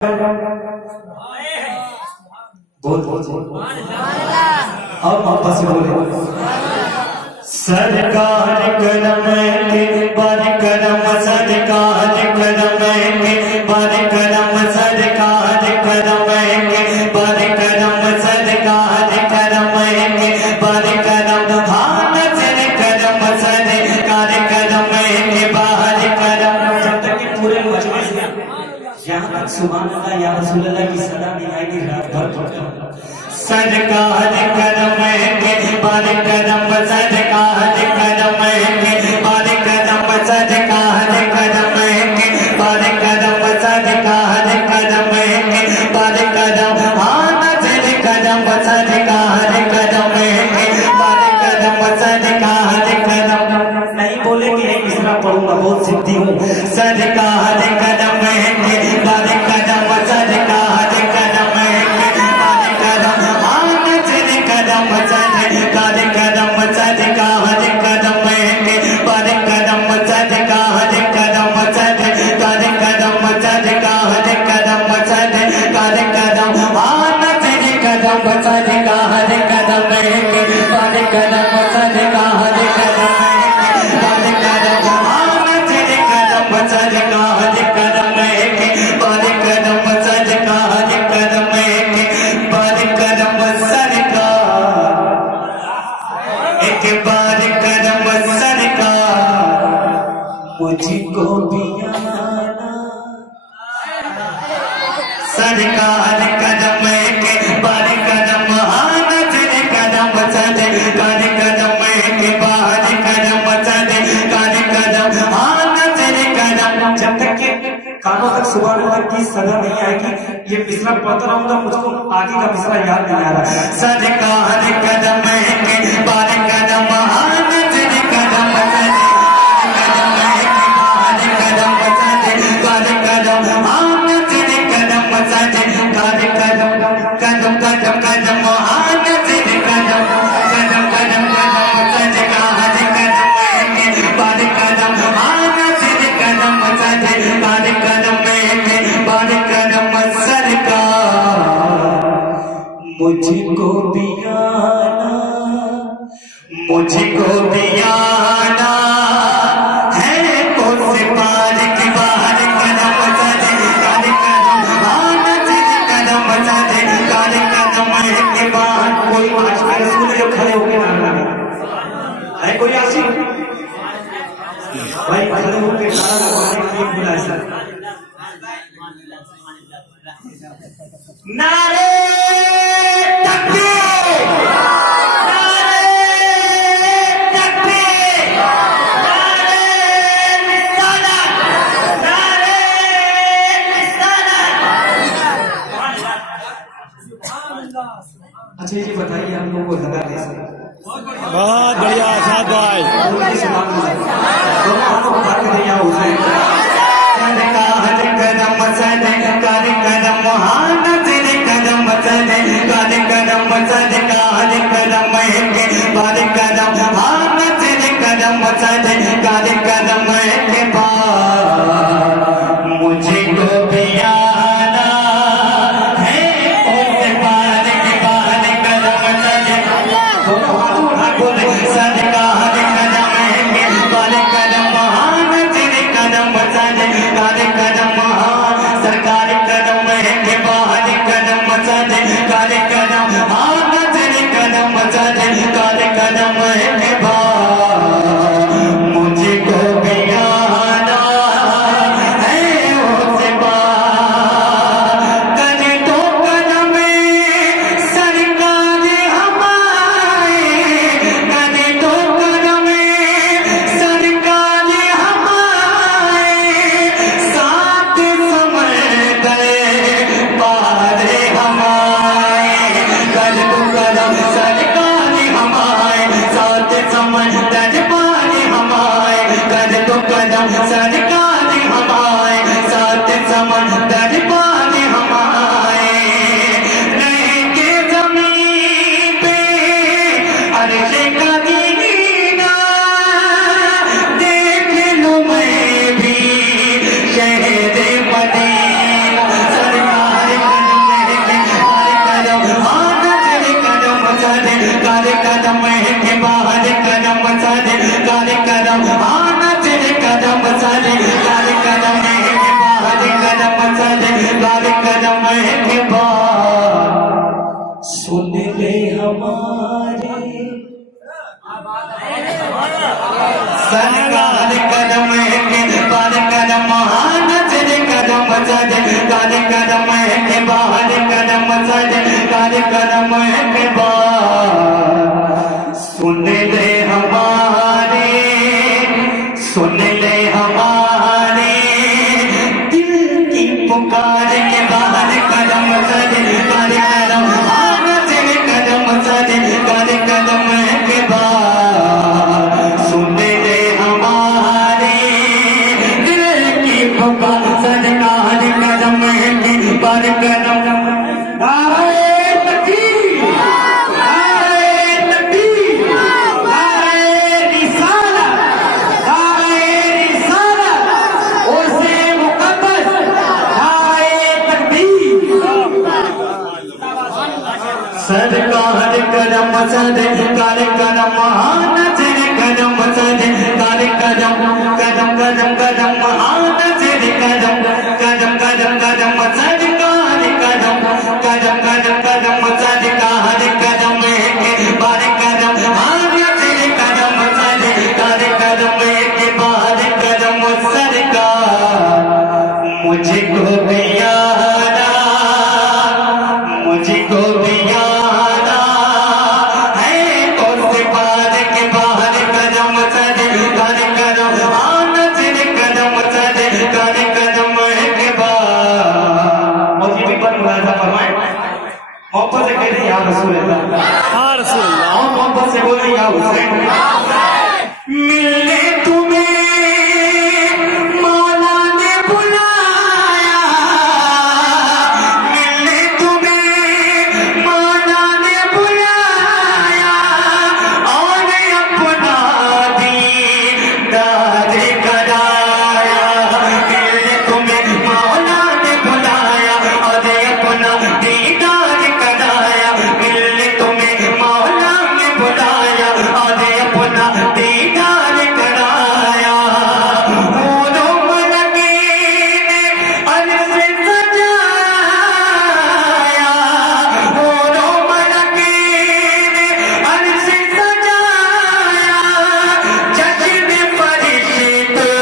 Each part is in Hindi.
बोल बोल बोल और वापस बोले सरकार करम के बार करम सरकार करम के बार करम सरकार करम के बार करम सरकार करम के बार करम भान सर करम सरकार करम के बार करम। जब तक कि पूरे मजमे से यहाँ तक सुभान अल्लाह या रसूल अल्लाह की सदा नहीं आएगी रात भर पढ़ता हूँ। सरकार करम के बार करम सरकार करम के बार करम सरकार करम के बार करम सरकार करम के बार करम भान सर करम सरकार करम के बार करम सरकार करम। नहीं बोलेंगे इसरा पढ़ूंगा बहुत सिद्धि हूँ। सरकार करम के बार करम सरकार करम के बार करम भान सर करम सरकार करम सरकार करम के बार करम सरकार करम सरकार करम सरकार करम सरकार करम भान सर करम सरकार करम के बार करम सरकार करम बार करम भान सर करम सरकार करम के बार करम सरकार करम के बार करम सरकार एक बार करम सरकार मुझको भी आना। सरकार करम के बार करम आना सर करम सरकार करम के बार करम सरकार करम आना सर करम। जब तक के कानों तक सुभान अल्लाह की सदा नहीं आएगी ये मिसरा पढ़ता रहूंगा मुझको आगे का मिसरा याद नहीं आ रहा। सरकार करम के बार करम आना सर करम सरकार करम सरकार करम आना सर करम सरकार करम कदम कदम कदम आना सर करम कदम कदम कदम सरकार करम के बार करम आना सर करम सरकार करम के बार करम सरकार मुझको भी आना मुझको भी आना है उस पार की बाहर करम सरकार करम आना सर करम सरकार करम के बाहर। कोई रसूल जो खड़े होके नारा है कोई आशी भाई खड़े होके नारा लगाने के लिए बुलाए सर नारे तकबीर नारे तकबीर नारे रिसालत नारे रिसालत। अच्छा ये बताइए हम लोगों को लगा कैसे? बहुत बढ़िया साहब भाई मुझे को भी आना है उस पार की बाहर कदम सरकार करम के बार करम आना सर करम सरकार कदम के बाद सुन ले हमारे सरकार कदम के बाद कदम नचर कदम सज काल कदम के बाद कदम सज काल कदम के बाद सुन ले हमारे सुन ले हमारे दिल की पुकार के बाहर कदम सज काल कदम नचर कदम सज काल कदम के बाद सुन ले हमारे दिल की पुकार सज काल कदम के बाद कदम सरकार कदम सद काल कदम नचर कदम सद काल कदम कदम कदम कदम नचर कदम कदम कदम कदम सद काल कदम कदम कदम कदम सद काल कदम के बाद कदम नचर कदम सद काल कदम के बाद कदम सरकार मुझको भी याद मुझको भी मोहब्बत से कहते या रसूल अल्लाह और मोहब्बत से बोले या हुसैन मिलने तुम्हें मौला ने बुलाया मिलने तुम्हें मौला ने बुलाया और अपना दीदार कराया मिलने तुम्हें मौला ने बुलाया और अपना दीदार मिलने तुम्हें मौला ने बुलाया और अपना दीदार कराया फूलों मलके ने अर्ज़ सजाया फूलों मलके ने अर्ज़ सजाया जश्न फरिश्तों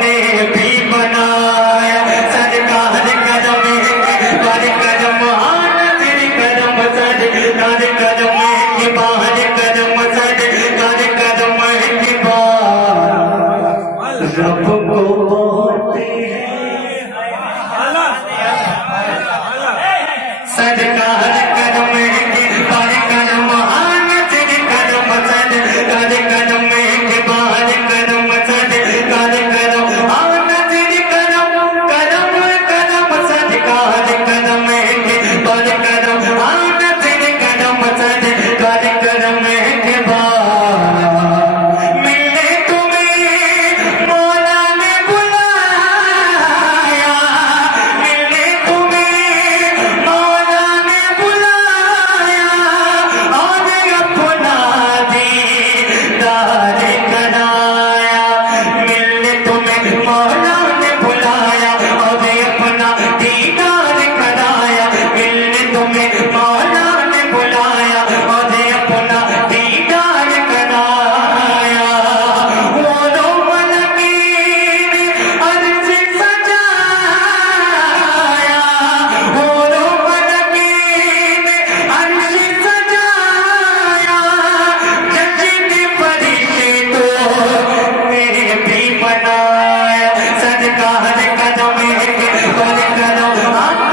ने भी बनाया सरकार कदम के बाद कदम कदम सज काल कदम के बाद कदम सज काल कदम के बाद रब को बोलते सज काल कदम के बाद कदम नचर कदम सज काल कदम के बाद कदम सज काल कदम नचर कदम कदम कदम सज काल कदम के बाद कदम काल कदम के बाद मिलने तुम्हें मौला ने बुलाया मिलने तुम्हें मौला ने बुलाया और अपना दीदार कराया मिलने तुम्हें मौला ने बुलाया और अपना दीदार कराया मिलने तुम्हें मौला ने बुलाया और अपना दीदार कराया फूलों मलके ने अर्ज़ सजाया फूलों मलके ने अर्ज़ सजाया जश्न फरिश्तों ने भी बनाया सरकार कदम के बाद कदम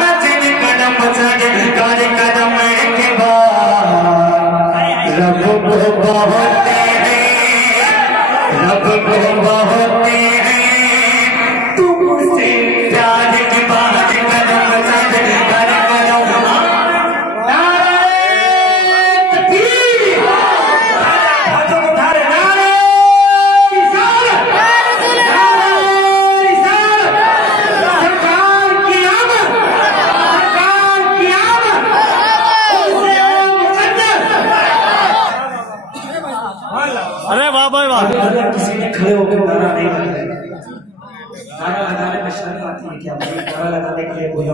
नचर कदम सज काल कदम के बाद रब को बहुते हैं रब को बहुते हैं तुमसे प्यार के बाद कदम सज काल कदम अरे वाह भाई वाह। अगर किसी ने खड़े होकर नारा नहीं लगाया, नारा लगाने में शर्म आती है क्या? नारा लगाने के ये कोई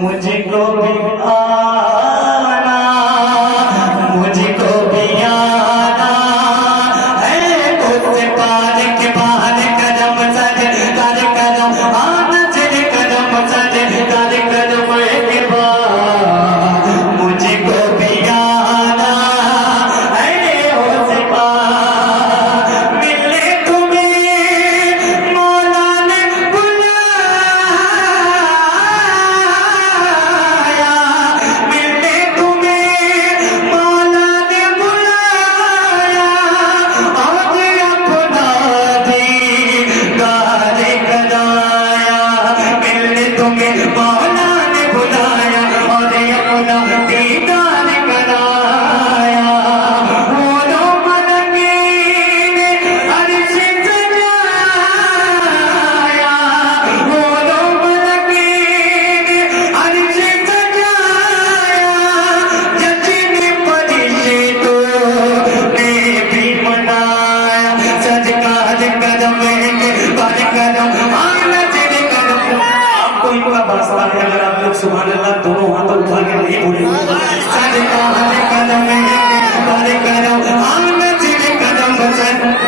मुझको भी आना, मुझको भी आना है उससे पार के बाहर कदम सज तारे कदम आना चले कदम सज तारे कदम के बाद मुझको भी आना है उससे पार मिलने तुम्हें मौला ने अगर आप लोग सुभान अल्लाह दोनों हाथों उठा के नहीं बोलेंगे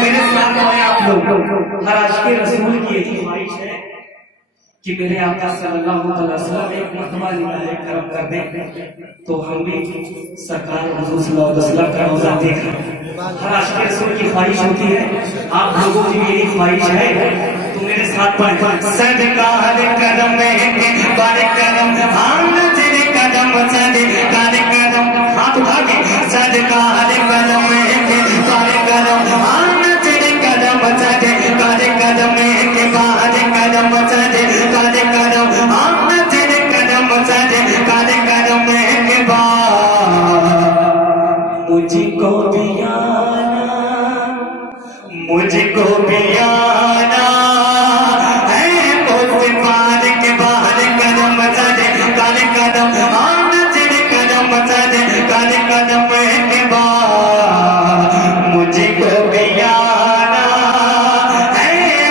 मेरे साथ में आप लोग हर आशिक़े रसूल की एक ख्वाहिश है कि मेरे आका सल्लल्लाहु अलैहि वसल्लम एक मरतबा निकाले करम कर दें तो हम भी सरकार हुजूर सल्लल्लाहु अलैहि वसल्लम का रोजा देखें। हर आशिक़े रसूल की ख्वाहिश होती है, आप लोगों की मेरी ख्वाहिश है तो मेरे साथ पढ़ सरकार कदम बारे कदम हम तेरे कदम सदे काले कदम हाथ उठा के सरकार कदम बारे कदम हम तेरे कदम सदे काले कदम के बाद कदम सदे काले कदम हम तेरे कदम सदे काले कदम के बाद मुझको भी आना, मुझको भी आना कदम आना तेरे कदम सदे काले कदम के बाद मुझको भी आना है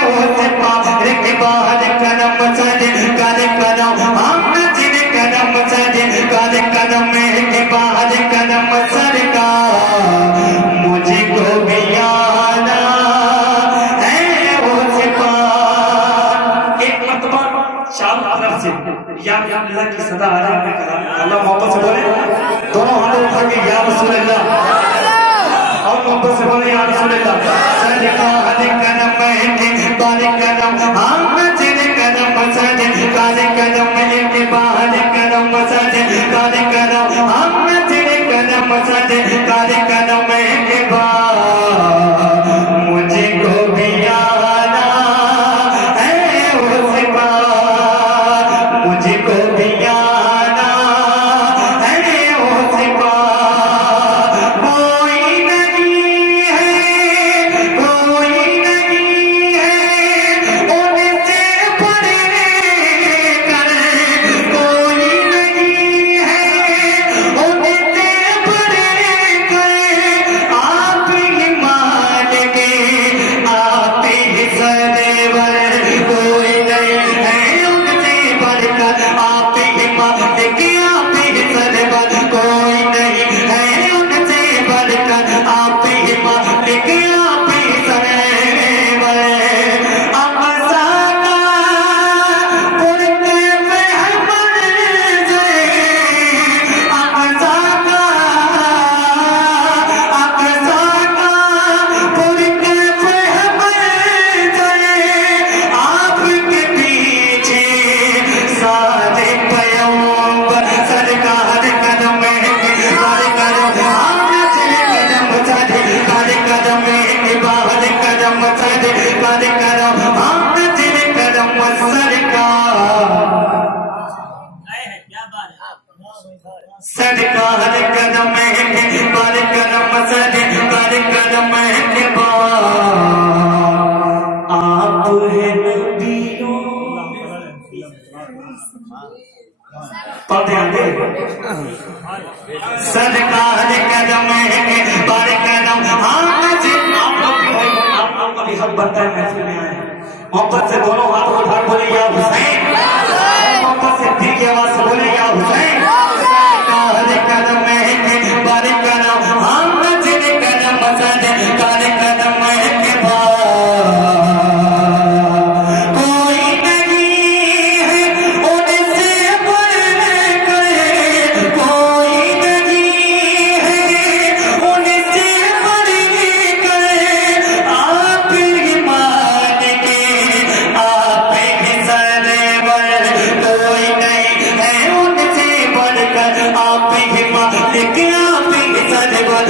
उस पार के बाद कदम सदे काले कदम आना तेरे कदम सदे काले कदम के बाद कदम सरकार मुझको भी आना है उस पार। एक मरतबा चारों तरफ से या अल्लाह की सदा आ रही है, अल्लाह मोहब्बत से बोले दोनों हाथों उठा के या रसूल अल्लाह और मोहब्बत से बोले या रसूल अल्लाह सरकार कदम के बारे कदम हम तेरे कदम सदे काले कदम के बाद कदम सदे काले कदम हम तेरे कदम सदे काले कदम के बाद मुझको भी आना है उस पार, मुझको भी आना है उस पार। कोई नहीं है उनसे सरकार कदम के बार करम सरकार कदम के आप है नबियों पढ़ते आते सरकार कदम के बार करम आप लोग भी सब बनता है महफिल में आए मोहब्बत से दोनों हाथ उठा बोले या हुसैन मोहब्बत से दिल की आवाज से बोले या हुसैन सरकार कदम के बार करम हम जिन कदम सरकार कदम के कोई नहीं है उनसे बढ़कर कोई नहीं है उनसे बढ़कर आप ही मान के आप ही सरवर कोई नहीं है उनसे बढ़कर आप ही मान के आप ही सरवर